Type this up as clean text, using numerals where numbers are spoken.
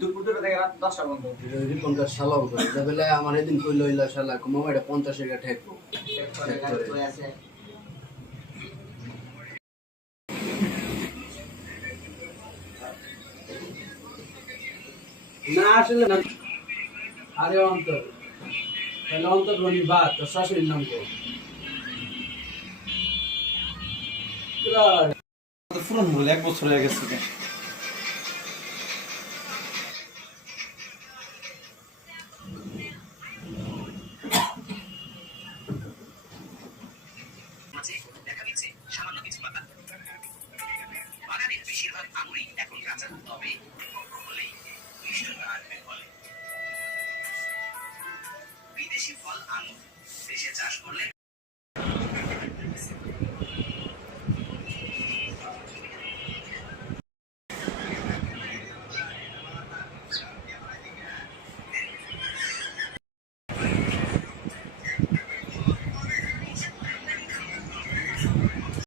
দুপুর থেকে রাত 10টা পর্যন্ত রিপনকার শালাও করে বলে আমার এদিন কইলো ইলা শালা মামা এটা 50 টাকা ঠেকবো না আসলে না আরে অন্তর তাহলে অন্তর রনি বাদ তোর শাশুড়ির নাম কো পুরন বলে 1 বছর হয়ে গেছে দেখা দিচ্ছে সামান্য কিছু পাতা বাগানের বেশিরভাগ আঙুরই এখন কাঁচা, তবে হলেই মিষ্টতা আসবে ফলে। বিদেশি ফল আঙুর দেশে চাষ করলে